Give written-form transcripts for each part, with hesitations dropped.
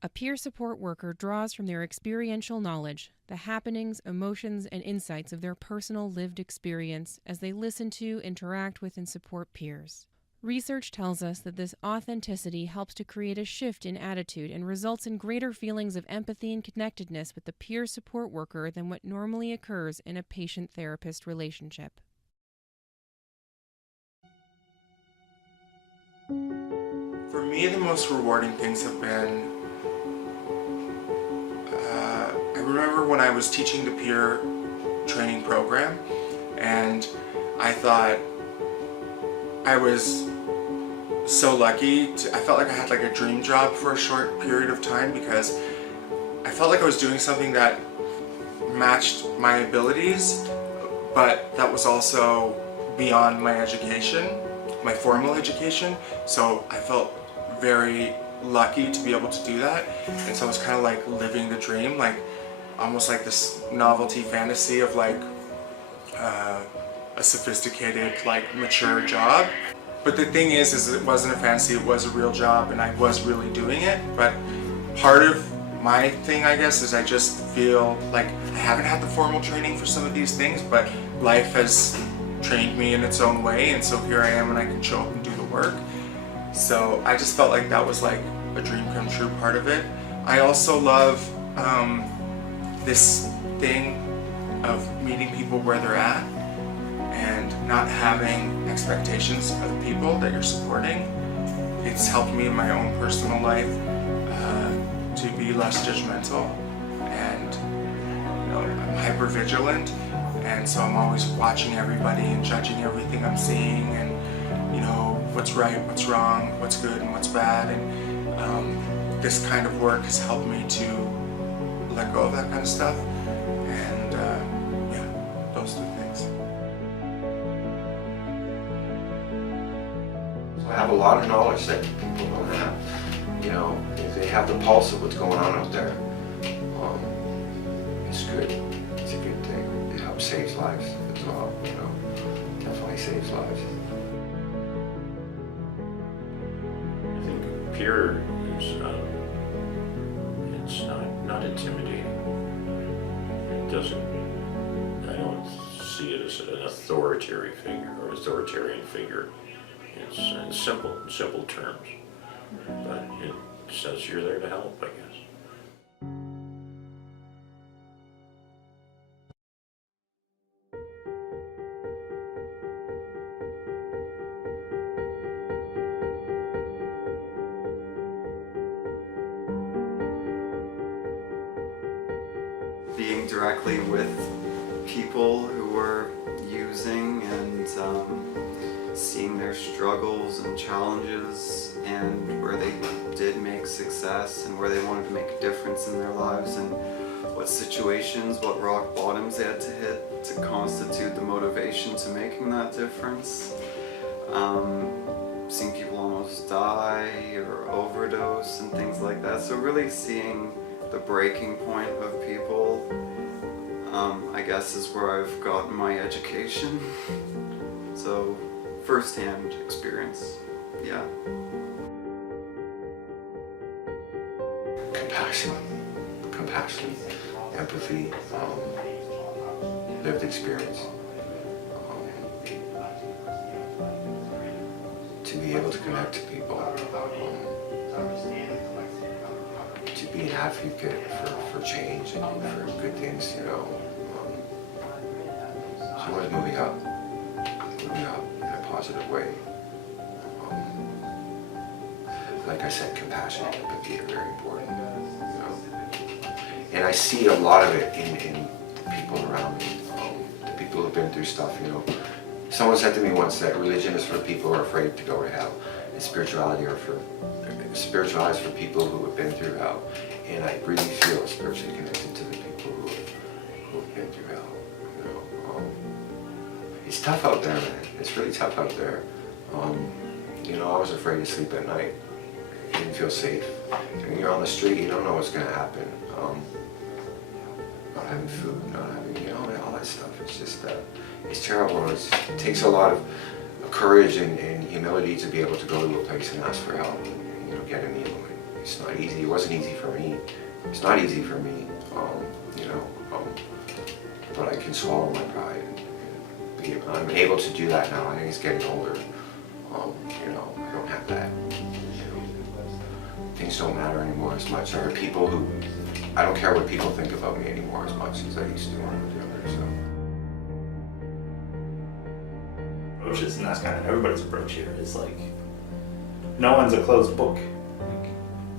A peer support worker draws from their experiential knowledge, the happenings, emotions, and insights of their personal lived experience as they listen to, interact with, and support peers. Research tells us that this authenticity helps to create a shift in attitude and results in greater feelings of empathy and connectedness with the peer support worker than what normally occurs in a patient-therapist relationship. For me, the most rewarding things have been, I remember when I was teaching the peer training program, and I thought I was so lucky. I felt like I had like a dream job for a short period of time because I felt like I was doing something that matched my abilities, but that was also beyond my education, my formal education. So I felt very lucky to be able to do that. And so I was kind of like living the dream, like almost like this novelty fantasy of like a sophisticated, like mature job. But the thing is it wasn't a fantasy, it was a real job and I was really doing it. But part of my thing, I guess, is I just feel like I haven't had the formal training for some of these things, but life has trained me in its own way, and so here I am and I can show up and do the work. So I just felt like that was like a dream come true part of it. I also love this thing of meeting people where they're at and not having expectations of the people that you're supporting. It's helped me in my own personal life to be less judgmental, and I'm hyper vigilant, and so I'm always watching everybody and judging everything I'm seeing, and what's right, what's wrong, what's good and what's bad, and this kind of work has helped me to let go of that kind of stuff, and yeah, those two things. I have a lot of knowledge that people don't have. If they have the pulse of what's going on out there, it's good. It's a good thing. It helps save lives as well. Definitely saves lives. I think peer is it's not intimidating. It doesn't. I don't see it as an authoritarian figure. It's in simple terms, but it says you're there to help, I guess. Being directly with people who were using and seeing their struggles and challenges, and where they did make success and where they wanted to make a difference in their lives, and what situations, what rock bottoms they had to hit to constitute the motivation to making that difference. Seeing people almost die or overdose and things like that. So really seeing the breaking point of people, I guess, is where I've gotten my education. So first-hand experience, yeah. Compassion, empathy, lived experience. To be able to connect to people, to be an advocate for change and for good things, So always moving up in a positive way. Like I said, compassion and empathy are very important, And I see a lot of it in the people around me, the people who've been through stuff, Someone said to me once that religion is for people who are afraid to go to hell, and spirituality is for people who have been through hell. And I really feel spiritually connected to the people who have been through hell. It's tough out there, man. It's really tough out there. I was afraid to sleep at night. I didn't feel safe. When you're on the street, you don't know what's going to happen. Not having food, not having, all that stuff. It's just, it's terrible. It takes a lot of courage and humility to be able to go to a place and ask for help and, get a meal and it's not easy. It wasn't easy for me. It's not easy for me, but I can swallow my pride. I'm able to do that now. I think it's getting older. I don't have that. Things don't matter anymore as much. There are people who, I don't care what people think about me anymore as much as I used to when I was younger, so. Approaches, and that's kind of everybody's approach here, is like, no one's a closed book. Like,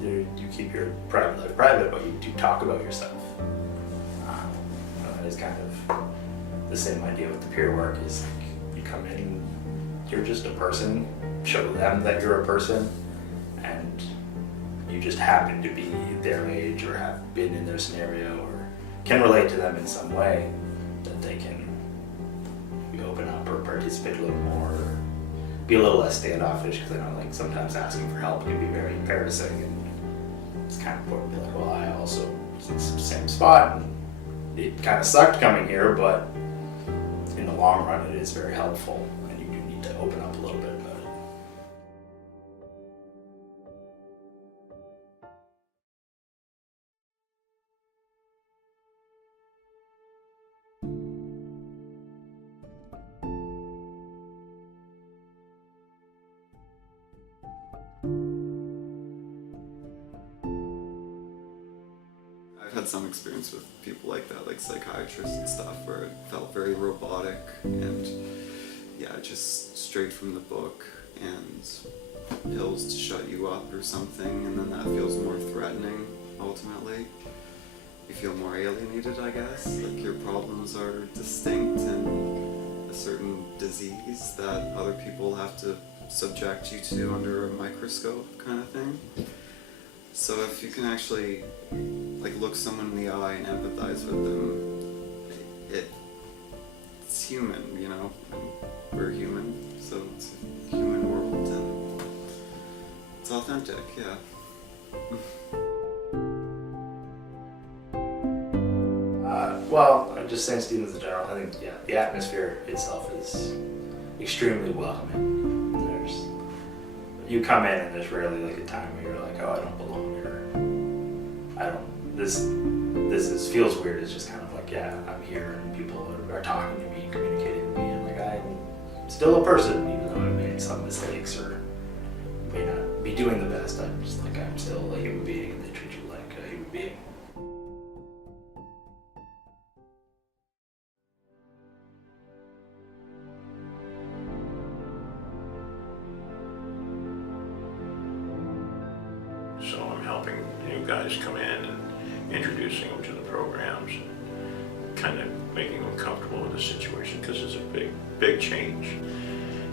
you keep your private life private, but you do talk about yourself. That is kind of the same idea with the peer work, is like, you come in, you're just a person, show them that you're a person, and you just happen to be their age or have been in their scenario or can relate to them in some way, that they can open up or participate a little more, or be a little less standoffish, because I know like sometimes asking for help can be very embarrassing, and it's kind of important to be like, well, I also was in the same spot and it kind of sucked coming here, but in the long run it is very helpful, and you do need to open up a little bit about it. I've had some experience with people like that, like psychiatrists and stuff, where it felt very robotic and yeah, just straight from the book and pills to shut you up or something, and then that feels more threatening ultimately. You feel more alienated, I guess, like your problems are distinct and a certain disease that other people have to subject you to under a microscope kind of thing. So if you can actually like look someone in the eye and empathize with them, it's human, and we're human, so it's a human world and it's authentic, yeah. Well, just saying students in general, I think, yeah, the atmosphere itself is extremely welcoming. You come in and there's rarely like a time where you're like, oh, I don't belong here. This feels weird. It's just kind of like, yeah, I'm here and people are talking to me, communicating with me. I'm like, I'm still a person, even though I've made some mistakes or may not be doing the best. I'm just like, I'm still a human being, and they treat you like a human being. So I'm helping new guys come in and introducing them to the programs, and kind of making them comfortable with the situation, because it's a big change.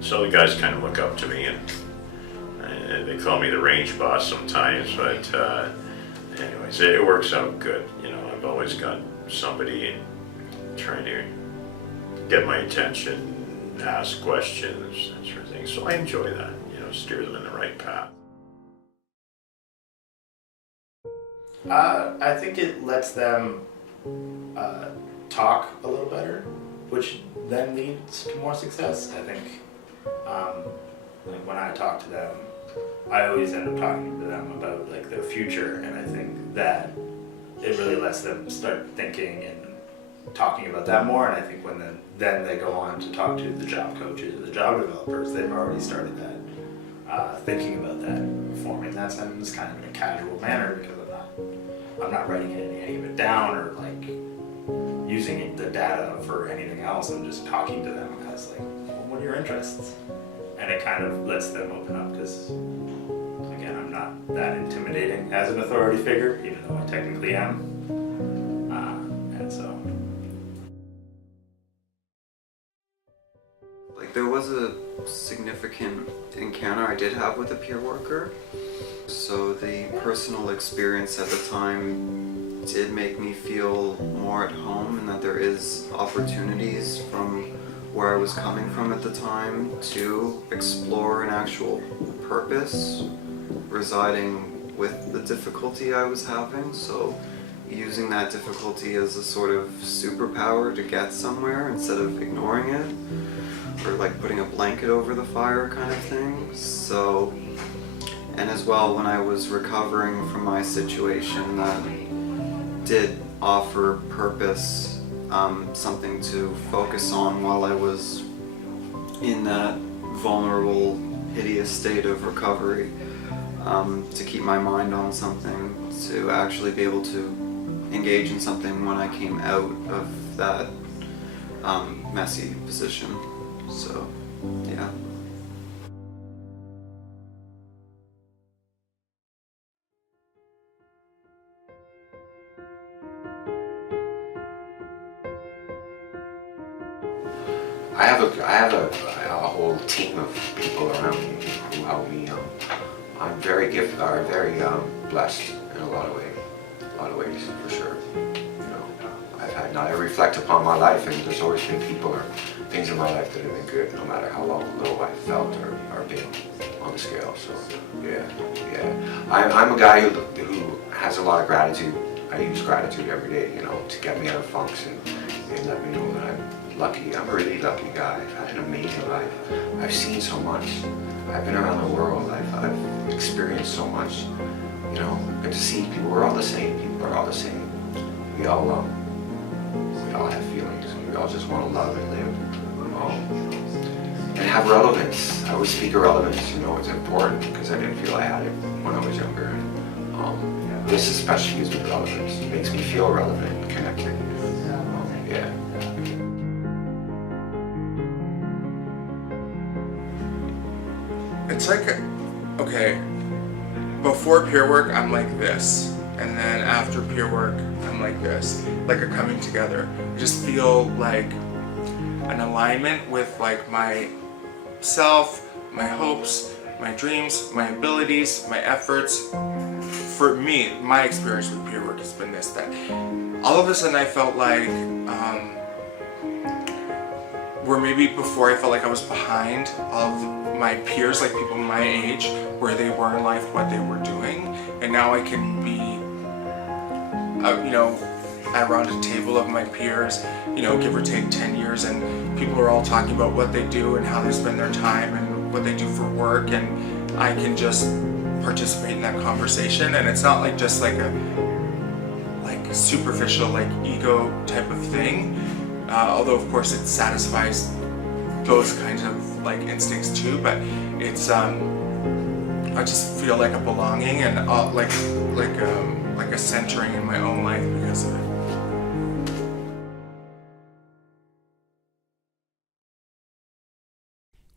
So the guys kind of look up to me, and they call me the range boss sometimes, but anyways, it works out good. I've always got somebody trying to get my attention, ask questions, that sort of thing. So I enjoy that, steer them in the right path. I think it lets them talk a little better, which then leads to more success. I think like when I talk to them, I always end up talking to them about like their future, and I think that it really lets them start thinking and talking about that more. And I think when then they go on to talk to the job coaches, the job developers, they've already started that, thinking about that, forming that sentence kind of in a casual manner, because I'm not writing any of it down or like using the data for anything else. I'm just talking to them as like, well, what are your interests? And it kind of lets them open up, because again, I'm not that intimidating as an authority figure, even though I technically am. And so. Like there was a significant encounter I did have with a peer worker. So the personal experience at the time did make me feel more at home, and that there is opportunities from where I was coming from at the time to explore an actual purpose residing with the difficulty I was having. So using that difficulty as a sort of superpower to get somewhere instead of ignoring it, or like putting a blanket over the fire kind of thing. So, And as well, when I was recovering from my situation, that did offer purpose, something to focus on while I was in that vulnerable, hideous state of recovery, to keep my mind on something, to actually be able to engage in something when I came out of that messy position. So, yeah. I have a whole team of people around me who help me. I'm very gifted, or very blessed in a lot of ways, for sure. You know, I reflect upon my life, and there's always been people or things in my life that have been good, no matter how low I felt or been on the scale. So, yeah. I'm a guy who has a lot of gratitude. I use gratitude every day, you know, to get me out of funks and let me know that I'm lucky. I'm a really lucky guy. I've had an amazing life. I've seen so much. I've been around the world. I've experienced so much. You know, good to see people. We're all the same. People are all the same. We all have feelings. We all just want to love and live. And have relevance. I always speak of relevance. You know, it's important because I didn't feel I had it when I was younger. This especially gives me relevance. It makes me feel relevant and connected. Yeah. It's like, okay, before peer work, I'm like this. And then after peer work, I'm like this. Like a coming together. I just feel like an alignment with like my self, my hopes, my dreams, my abilities, my efforts. For me, my experience with peer work has been this, that all of a sudden I felt like, where maybe before I felt like I was behind all of my peers, like people my age, where they were in life, what they were doing, and now I can be, you know, around a table of my peers, you know, give or take 10 years, and people are all talking about what they do and how they spend their time and what they do for work, and I can just participate in that conversation. And it's not like just like a superficial like ego type of thing, although of course it satisfies those kinds of like instincts too, but it's I just feel like a belonging and like a centering in my own life because of it.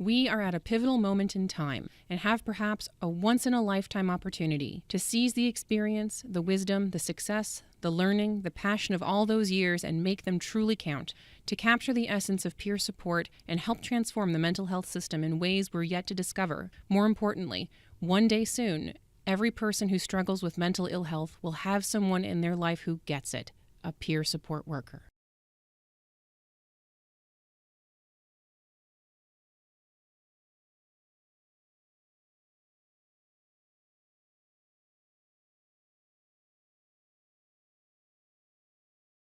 We are at a pivotal moment in time and have perhaps a once-in-a-lifetime opportunity to seize the experience, the wisdom, the success, the learning, the passion of all those years and make them truly count, to capture the essence of peer support and help transform the mental health system in ways we're yet to discover. More importantly, one day soon, every person who struggles with mental ill health will have someone in their life who gets it, a peer support worker.